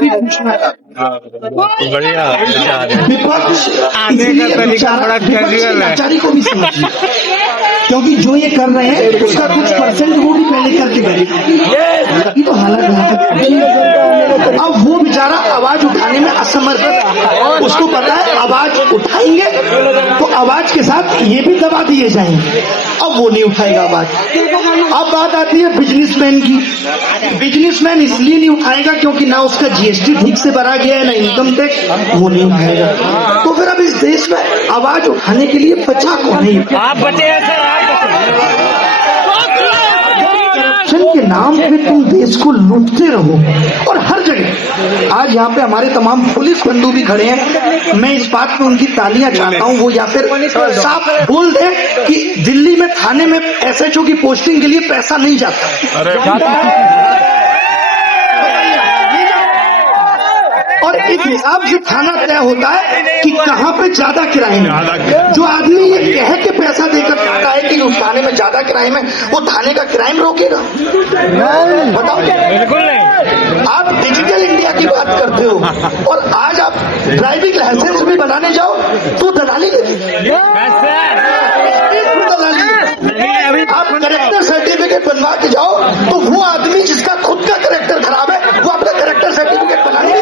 भी पूछना था। बढ़िया विपक्ष आने का तरीका बड़ा कैजुअल है। लाचारी को भी समझिए, क्योंकि जो ये कर रहे हैं उसका कुछ परसेंट वो भी पहले करके गए, ये तो हालत है। अब वो बेचारा आवाज उठाने में असमर्थ है, उसको पता है आवाज उठाएंगे तो आवाज के साथ ये भी दबा दिए जाएंगे, अब वो नहीं उठाएगा आवाज। अब बात आती है बिजनेसमैन की। बिजनेसमैन इसलिए नहीं उठाएगा क्योंकि ना उसका जीएसटी ठीक से भरा गया है, ना इनकम टैक्स, वो नहीं उठाएगा। तो फिर अब इस देश में आवाज उठाने के लिए बचा कौन है? आप बचे हैं सर, आप करप्शन के नाम पे तुम देश को लूटते रहो और हर जगह। आज यहाँ पे हमारे तमाम पुलिस बंधु भी खड़े हैं, मैं इस बात में उनकी तालियां चाहता हूँ, वो या फिर साफ बोल दे कि दिल्ली में थाने में एसएचओ की पोस्टिंग के लिए पैसा नहीं जाता। और इस हिसाब से थाना तय होता है कि कहाँ पे ज्यादा किराए में। जो आदमी ये कह के पैसा देकर जाता है कि उस थाने में ज्यादा किराए में, वो थाने का क्राइम रोकेगा? बताओ। बिल्कुल नहीं। आप डिजिटल इंडिया की बात करते हो और आज आप ड्राइविंग लाइसेंस भी बनाने जाओ तो दलाली दलाली। आप करेक्टर सर्टिफिकेट बनवा के जाओ तो वो आदमी जिसका खुद का करेक्टर खराब है वो आपका करेक्टर सर्टिफिकेट बना ले।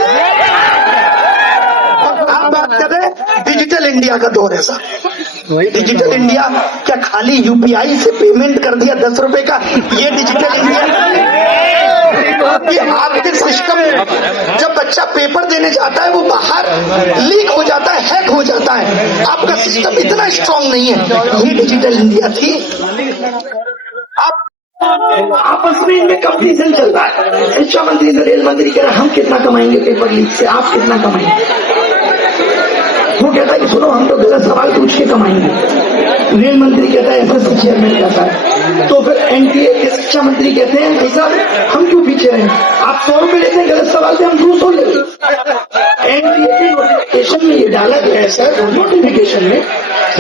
आप बात कर रहे हैं डिजिटल इंडिया का दौर है सर। डिजिटल इंडिया क्या खाली यूपीआई से पेमेंट कर दिया 10 रुपए का, ये डिजिटल इंडिया? आपके सिस्टम जब बच्चा पेपर देने जाता है वो बाहर लीक हो जाता है, हैक हो जाता है, आपका सिस्टम इतना स्ट्रांग नहीं है, ये डिजिटल इंडिया थी। आप आपस में इनमें कंपटीशन चल रहा है। शिक्षा मंत्री से रेल मंत्री कह रहे हम कितना कमाएंगे पेपर लीक से, आप कितना कमाएंगे? वो कहता है कि सुनो हम तो गलत सवाल पूछ के कमाएंगे। रेल मंत्री कहता है एसएससी चेयरमैन कहता है, तो फिर एनटीए के शिक्षा मंत्री कहते हैं भाई साहब हम क्यों पीछे हैं, आप 100 रुपए लेते हैं गलत सवाल से, हम 200 लेते हैं। एनटीए के नोटिफिकेशन में ये डाला गया है सर, नोटिफिकेशन में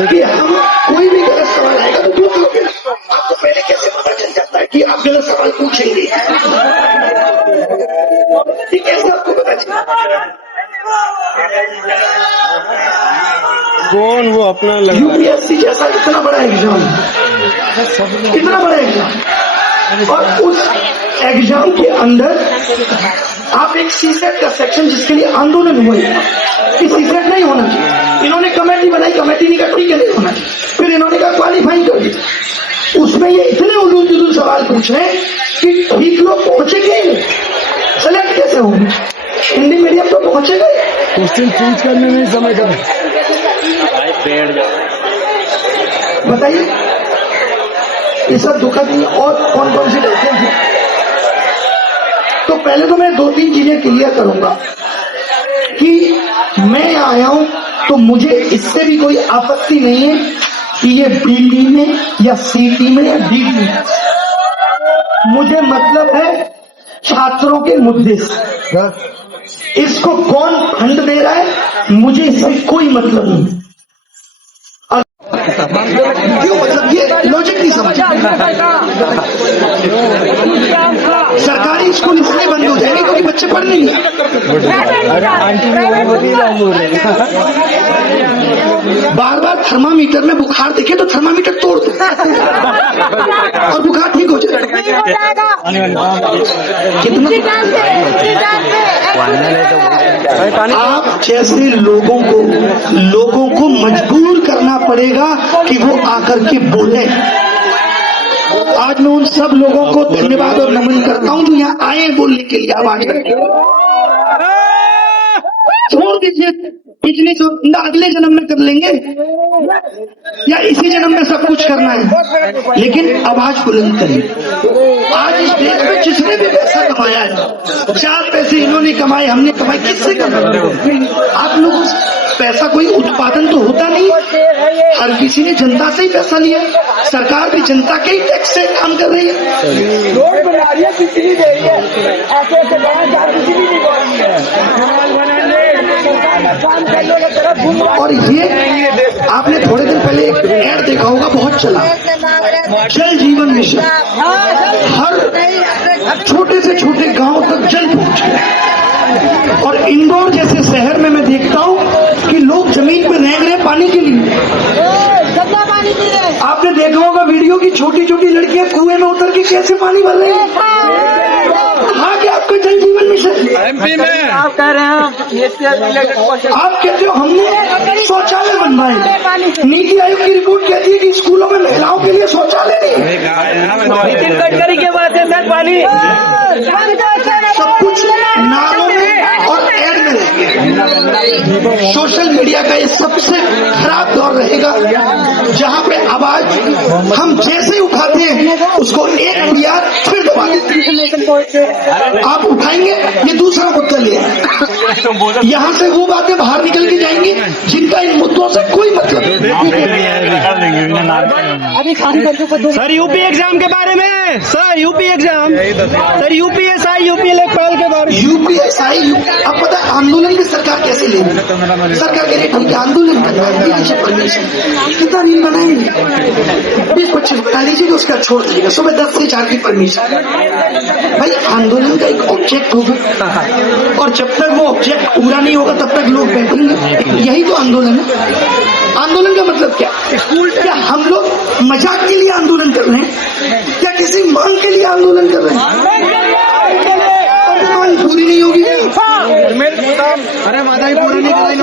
कि हम कोई भी गलत सवाल आएगा तो 200 रुपए। आपको पहले कैसे पता चल जाता है कि आप गलत सवाल पूछेंगे? कैसे आपको पता चला? कौन वो अपना यूपीएससी जैसा इतना बड़ा एग्जाम, कितना बड़ा एग्जाम, और उस एग्जाम के अंदर आप एक सीसेट का सेक्शन जिसके लिए आंदोलन हुआ कि सीसेट नहीं होना चाहिए, इन्होंने कमेटी बनाई, कमेटी ने कहा ठीक है नहीं होना चाहिए, फिर इन्होंने कहा क्वालिफाई कर दिया। उसमें ये इतने उलूल जुलूल सवाल पूछ रहे हैं कि ठीक लोग पहुंचेंगे, सेलेक्ट कैसे होंगे? हिंदी मीडियम तो पहुंचेगा, क्वेश्चन चेंज करने में समय कम। बताइए ये सब दुखद नहीं। और कौन कौन सी गलतियां थी? तो पहले तो मैं 2-3 चीजें क्लियर करूंगा कि मैं आया हूं तो मुझे इससे भी कोई आपत्ति नहीं है कि ये बीटी में या सीटी में या डीटी में, मुझे मतलब है छात्रों के मुद्दे से। इसको कौन फंड दे रहा है मुझे इससे कोई मतलब नहीं। क्यों मतलब ये लॉजिक नहीं समझ। सरकारी स्कूल इसलिए बंद हो जाएंगे क्योंकि बच्चे पढ़ने नहीं। बार बार थर्मामीटर में बुखार दिखे तो थर्मामीटर तोड़ दो और बुखार ठीक हो जाएगा। कितना आप जैसे लोगों को मजबूर करना पड़ेगा कि वो आकर के बोले। आज मैं उन सब लोगों को धन्यवाद और नमन करता हूं जो यहाँ आए बोलने के लिए। आवाज छोड़ दीजिए, पिछले अगले जन्म में कर लेंगे या इसी जन्म में सब कुछ करना है, लेकिन आवाज बुलंद करें। आज इस देश में जिसने भी पैसा कमाया है, 4 पैसे इन्होंने कमाए, हमने कमाए, किससे कमाए? आप लोग पैसा कोई उत्पादन तो होता नहीं, हर किसी ने जनता से ही पैसा लिया। सरकार भी जनता के ही टैक्स से काम कर रही है। और ये आपने थोड़े दिन पहले एक ऐड देखा होगा, बहुत चला, जल जीवन मिशन। हर छोटे से छोटे गांव तक जल पहुंच गया। और इंदौर जैसे शहर में मैं देखता हूँ कि लोग जमीन पे रेंग रहे हैं पानी के लिए। आपने देखा होगा वीडियो की छोटी छोटी लड़कियां कुएं में उतर के कैसे पानी भर रही हैं। हाँ, कि आपका जल जीवन मिशन एमपी में आप कह रहे हैं आप कहते हो हमने शौचालय बनवाए। नीति आयोग की रिपोर्ट कहती है कि स्कूलों में महिलाओं के लिए शौचालय नहीं। नितिन गडकरी के बाद है सर पानी सब कुछ नारों में और एड में रहेंगे। सोशल मीडिया का ये सबसे खराब दौर रहेगा जहाँ पे आवाज हम जैसे ही उठाते हैं उसको एक याद फिर दबा देते हैं। आप उठाएंगे ये दूसरा मुद्दा ले यहाँ से वो बातें बाहर निकल के जाएंगी जिनका इन मुद्दों से कोई मतलब नहीं। सर यूपी एग्जाम के बारे में, sir UP exam, sir UPSI UP लेखपाल के बारे में। यूपीएसआई अब पता है आंदोलन भी सरकार कैसे लेगी। सरकार कह रही है आंदोलन करना है, परमिशन कितना रील बनाएंगे 20-25 बना लीजिएगा, उसका छोड़ दीजिएगा, सुबह 10 से 4 की परमिशन। भाई आंदोलन का एक ऑब्जेक्ट होगा और जब तक वो ऑब्जेक्ट पूरा नहीं होगा तब तक लोग बैठेंगे। यही तो आंदोलन है। आंदोलन का मतलब क्या हम लोग मजाक के लिए आंदोलन कर रहे हैं क्या किसी मांग के लिए आंदोलन कर रहे हैं? मांग पूरी नहीं होगी। अरे माता ही पूरा नहीं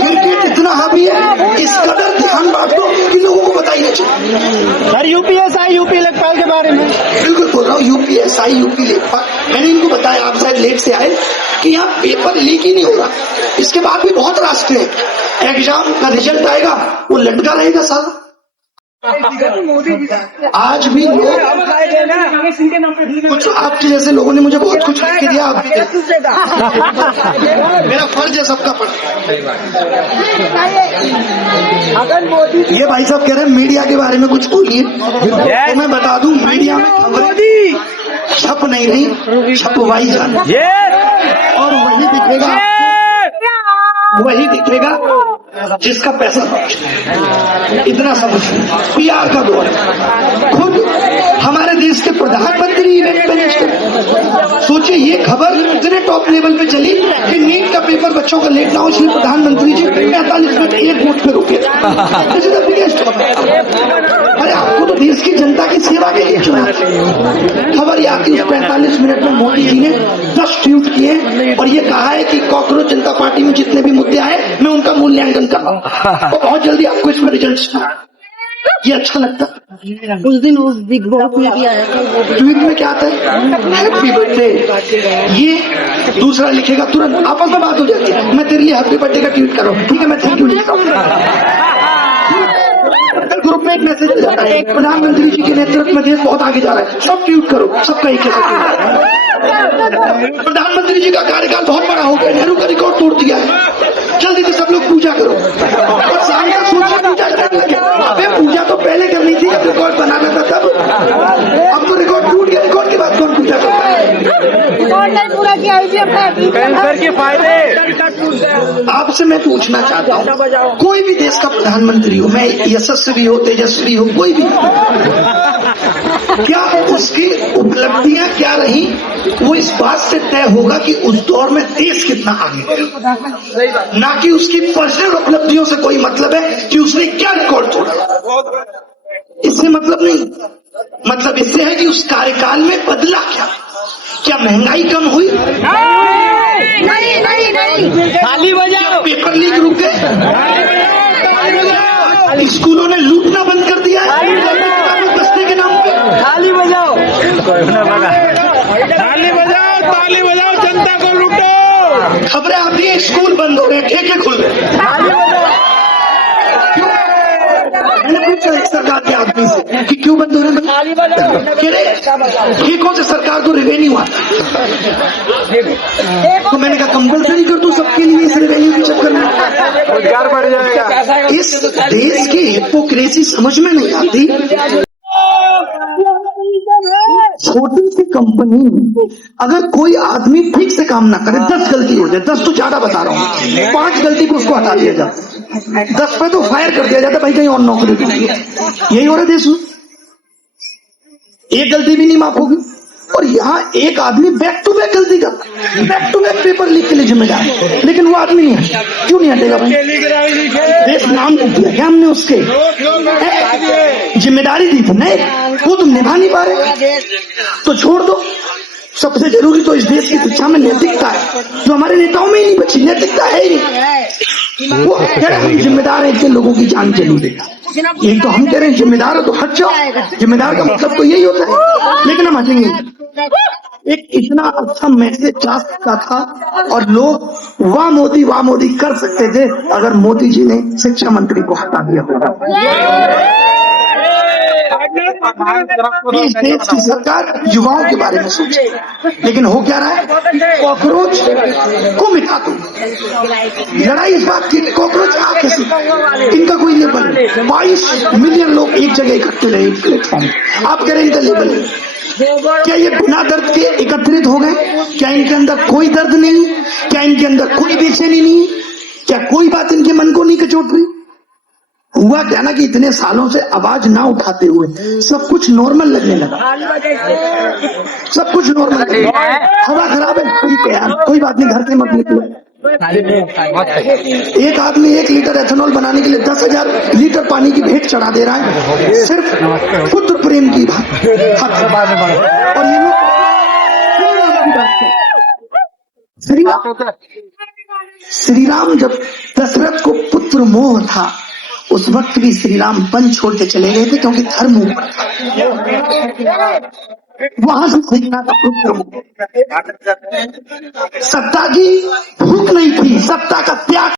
क्रिकेट इतना हावी है, इस कदर ध्यान बांट दो कि लोगों को पता ही नहीं चले। सर यूपीएसआई यूपी लेखपाल के बारे में बिल्कुल बोल रहा हूँ, यूपीएसआई यूपी लेखपाल। मैंने इनको बताया, आप शायद लेट से आए, कि यहाँ पेपर लीक ही नहीं हो रहा। इसके बाद भी बहुत रास्ते हैं। एग्जाम का रिजल्ट आएगा वो लटका रहेगा साला। आज भी लोग कुछ आपके जैसे लोगों ने मुझे बहुत कुछ लिख के दिया। आप मेरा फर्ज है सबका पढ़ना। ये भाई साहब कह रहे हैं मीडिया के बारे में कुछ बोलिए, तो मैं बता दूं मीडिया में खबरें छप नहीं रही, छपवाई जा रही और वही दिखेगा जिसका पैसा इतना समझ। पीआर का दौर है। खुद हमारे देश के प्रधानमंत्री इवेंट मैनेज कर, सोचिए ये खबर इतने टॉप लेवल पे चली कि नीट का पेपर बच्चों का लेट ना हो, इसलिए प्रधानमंत्री जी 45 मिनट एयरपोर्ट पे रुके। अरे आपको तो देश की जनता की सेवा के लिए चुना। खबर यह आती, उस 45 मिनट में मोदी जी ने 10 ट्वीट किए और ये कहा है कि कॉकरोच जनता पार्टी में जितने भी मुद्दे आए मैं उनका मूल्यांकन कर रहा हूँ और बहुत जल्दी आपको इसमें रिजल्ट। ये अच्छा लगता। उस दिन उस बिग बॉस में भी आया था, ट्वीट में क्या आता है, हैप्पी बर्थडे। ये दूसरा लिखेगा, तुरंत आपस में बात हो जाती है, मैं तेरे लिए हैप्पी बर्थडे का ट्वीट कर रहा हूँ, ठीक है मैं थैंक यू लिखता हूँ। ग्रुप में एक मैसेज आ जाता है, प्रधानमंत्री जी के नेतृत्व में देश बहुत आगे जा रहा है, सब ट्वीट करो, सबका एक प्रधानमंत्री जी का कार्यकाल बहुत बड़ा हो गया, नेहरू का रिकॉर्ड तोड़ दिया है, जल्दी से सब लोग पूजा करो। और शाम का सूर्य पूजा करने लगे। अबे पूजा तो पहले करनी थी, अब रिकॉर्ड बनाना था तब। अब तो रिकॉर्ड टूट गया, रिकॉर्ड के बाद कौन पूजा करता है? पूरा किया कैंसर के फायदे। आपसे मैं पूछना चाहता हूँ, कोई भी देश का प्रधानमंत्री हो, मैं यशस्वी हो, तेजस्वी हो, कोई भी, क्या उसकी उपलब्धियां क्या रही वो इस बात से तय होगा कि उस दौर में देश कितना आगे गया, ना कि उसकी पर्सनल उपलब्धियों से कोई मतलब है कि उसने क्या रिकॉर्ड तोड़ा। इससे मतलब नहीं, मतलब इससे है कि उस कार्यकाल में बदला क्या महंगाई कम हुई? नहीं खाली बजाओ, पेपर लीक रुक गए, स्कूलों ने लूटना बंद कर दिया है बचने के नाम पे। खाली बजाओ, ताली बजाओ, जनता को लूटो। खबरें आती है स्कूल बंद हो रहे, ठेके खुल रहे। मैंने पूछा सरकार के आदमी से कि क्यों बंद हो रहे हैं, ठेकों से सरकार को रेवेन्यू आता। तो मैंने कहा कंपल्सरी कर दो सबके लिए इस रेवेन्यू के चक्कर में, रोजगार बढ़ जाएगा। इस देश की हिपोक्रेसी समझ में नहीं आती। छोटी सी कंपनी में अगर कोई आदमी ठीक से काम ना करे, 10 गलती हो जाए, 10 तो ज्यादा बता रहा हूँ, 5 गलती को उसको हटा दिया जाता, 10 पे तो फायर कर दिया जाता, भाई कहीं और नौकरी के लिए। यही हो रहा है देश में, एक गलती भी नहीं माफ होगी, और यहाँ एक आदमी बैक टू बैक गलती करता है, back to back paper leak के लिए जिम्मेदार है, लेकिन वो आदमी नहीं है। क्यों नहीं हटेगा भाई? देश नाम नहीं दिया क्या हमने उसके? जिम्मेदारी दी थी नहीं, वो तुम निभा नहीं पा रहे तो छोड़ दो। सबसे जरूरी तो इस देश की शिक्षा में नैतिकता है, जो हमारे नेताओं में ही नहीं बची, नैतिकता है ही नहीं। वो कह रहे हम जिम्मेदार हैं, इतने लोगों की जान चली गई। एक तो हम कह रहे हैं जिम्मेदार हो तो हट जाओ, जिम्मेदार का मतलब तो यही होता है, लेकिन हम हटेंगे। एक इतना अच्छा मैसेज जा सकता था और लोग वाह मोदी कर सकते थे अगर मोदी जी ने शिक्षा मंत्री को हटा दिया होगा। इस देश की सरकार युवाओं के बारे में सोचे, लेकिन हो क्या रहा है? कॉकरोच को मिटा दो। लड़ाई इस बात की, कॉकरोच आ कैसे? इनका कोई लेबल नहीं। 22 मिलियन लोग एक जगह इकट्ठे रहे एक प्लेटफॉर्म, आप कह रहे हैं इनका लेबल है। क्या ये बिना दर्द के एकत्रित हो गए? क्या इनके अंदर कोई दर्द नहीं? क्या इनके अंदर कोई बेचैनी नहीं? क्या कोई बात इनके मन को नहीं कचोट रही? हुआ क्या ना कि इतने सालों से आवाज ना उठाते हुए सब कुछ नॉर्मल लगने लगा, सब कुछ नॉर्मल। हवा खराब है, ठीक है यार, कोई बात नहीं, घर से मत निकलो। एक आदमी 1 लीटर एथेनॉल बनाने के लिए 10,000 लीटर पानी की भेंट चढ़ा दे रहा है, सिर्फ पुत्र प्रेम की बात। और ये लोग श्री राम जब दशरथ को पुत्र मोह था, उस वक्त भी श्री राम वन छोड़ के चले गए थे, क्योंकि धर्म ऊपर था। वहां से सीखना था पुत्र मोह। सत्ता की भूख नहीं थी, सत्ता का त्याग